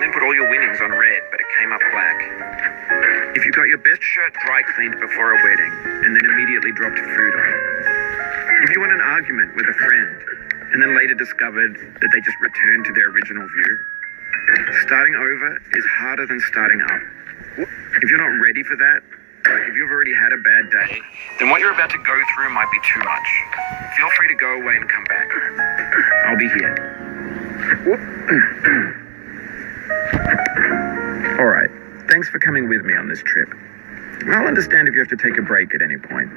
and then put all your winnings on red, but it came up black. If you got your best shirt dry cleaned before a wedding, and then immediately dropped food on it. If you won an argument with a friend, and then later discovered that they just returned to their original view. Starting over is harder than starting up. If you're not ready for that, like if you've already had a bad day, then what you're about to go through might be too much. Feel free to go away and come back. I'll be here. Alright, thanks for coming with me on this trip. I'll understand if you have to take a break at any point.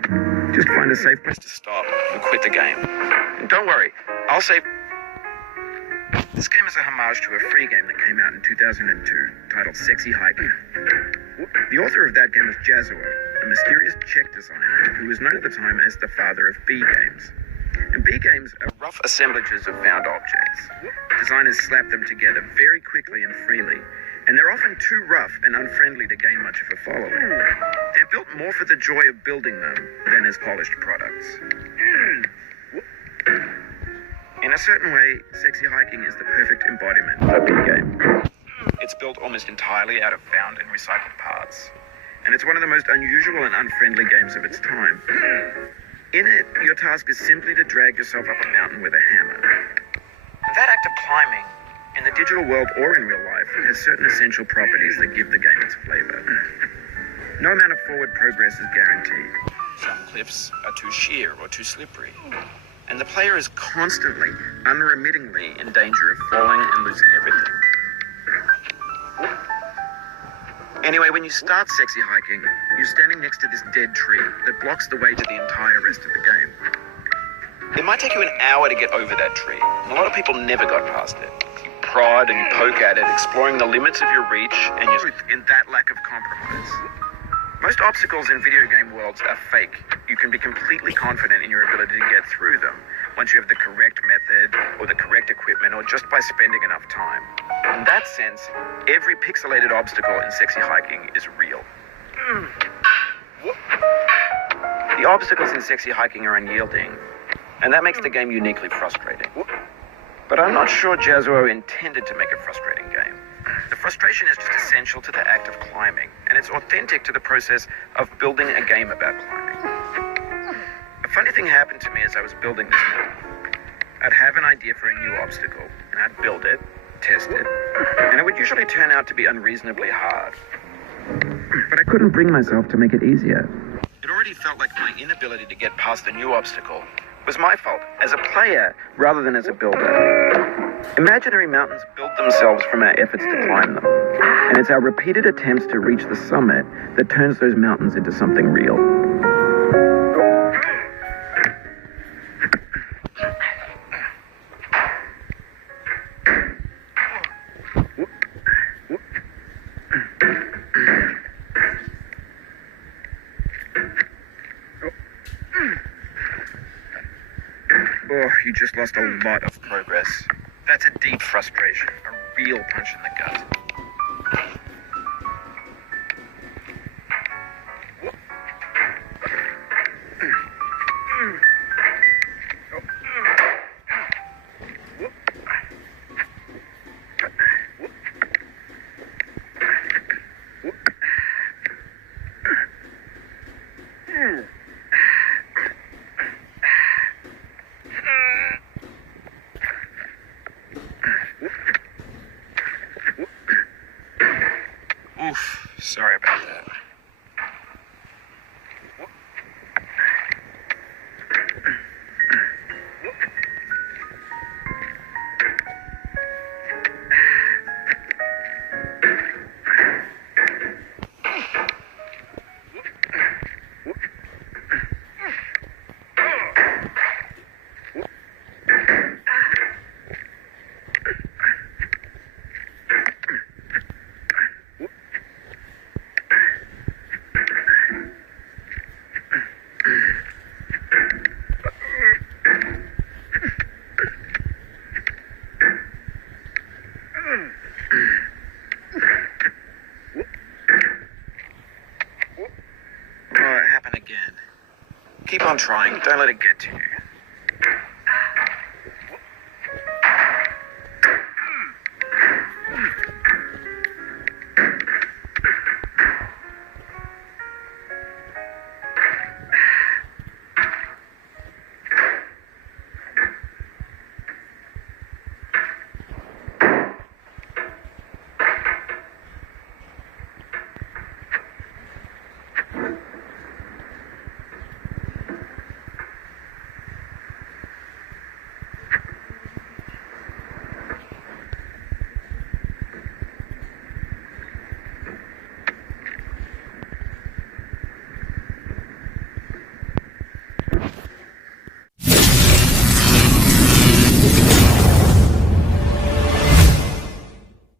Just find a safe place to stop and quit the game. And don't worry, I'll save... This game is a homage to a free game that came out in 2002, titled Sexy Hiking. The author of that game is Jazzuo, a mysterious Czech designer who was known at the time as the father of B games. And B games are rough assemblages of found objects. Designers slap them together very quickly and freely, and they're often too rough and unfriendly to gain much of a following. They're built more for the joy of building them than as polished products. In a certain way, Sexy Hiking is the perfect embodiment of a B game. It's built almost entirely out of found and recycled parts, and it's one of the most unusual and unfriendly games of its time. In it, your task is simply to drag yourself up a mountain with a hammer. That act of climbing, in the digital world or in real life, has certain essential properties that give the game its flavor. No amount of forward progress is guaranteed. Some cliffs are too sheer or too slippery, and the player is constantly, unremittingly in danger of falling and losing everything. Anyway, when you start Sexy Hiking, you're standing next to this dead tree that blocks the way to the entire rest of the game. It might take you an hour to get over that tree, and a lot of people never got past it. You prod and you poke at it, exploring the limits of your reach and your truth in that lack of compromise. Most obstacles in video game worlds are fake. You can be completely confident in your ability to get through them once you have the correct method or the correct equipment or just by spending enough time. In that sense, every pixelated obstacle in Sexy Hiking is real. The obstacles in Sexy Hiking are unyielding, and that makes the game uniquely frustrating. But I'm not sure Jazzuo intended to make a frustrating game. The frustration is just essential to the act of climbing, and it's authentic to the process of building a game about climbing. A funny thing happened to me as I was building this mod. I'd have an idea for a new obstacle, and I'd build it, test it, and it would usually turn out to be unreasonably hard. But I couldn't bring myself to make it easier. It already felt like my inability to get past the new obstacle was my fault as a player rather than as a builder. Imaginary mountains build themselves from our efforts to climb them, and it's our repeated attempts to reach the summit that turns those mountains into something real. Oh, you just lost a lot of progress. That's a deep frustration, a real punch in the gut. Oof, sorry about that. Keep on trying. Don't let it get to you.